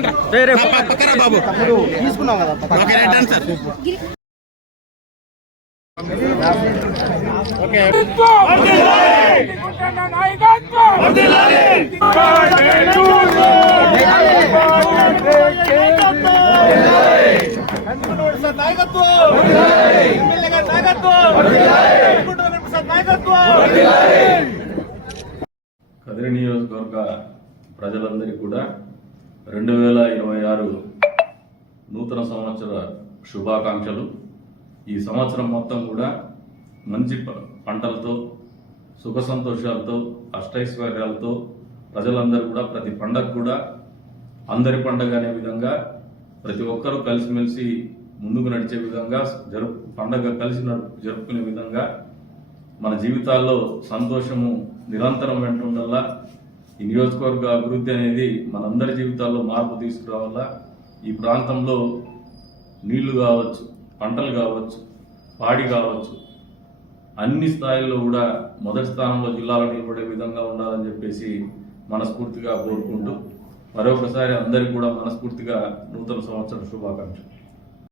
పక్కన బాబు. తీసుకున్నాం కదా ఓకే. కదిరి నియోజకవర్గ ప్రజలందరికీ కూడా రెండు వేల ఇరవై ఆరు నూతన సంవత్సర శుభాకాంక్షలు. ఈ సంవత్సరం మొత్తం కూడా మంచి ప- పంటలతో సుఖ సంతోషాలతో అష్టైశ్వర్యాలతో ప్రజలందరూ కూడా ప్రతి పండగ కూడా అందరి పండగ అనే విధంగా ప్రతి ఒక్కరూ కలిసిమెలిసి ముందుకు నడిచే విధంగా జరుపు పండగ కలిసి నడుపు జరుపుకునే విధంగా మన జీవితాల్లో సంతోషము నిరంతరం వెంటుండల్లా ఈ నియోజకవర్గ అభివృద్ధి అనేది మనందరి జీవితాల్లో మార్పు తీసుకురావాలా ఈ ప్రాంతంలో నీళ్ళు కావచ్చు పంటలు కావచ్చు పాడి కావచ్చు అన్ని స్థాయిల్లో కూడా మొదటి స్థానంలో జిల్లాలో నిలబడే విధంగా ఉండాలని చెప్పేసి మనస్ఫూర్తిగా కోరుకుంటూ మరొకసారి అందరికీ కూడా మనస్ఫూర్తిగా నూతన సంవత్సర శుభాకాంక్షలు.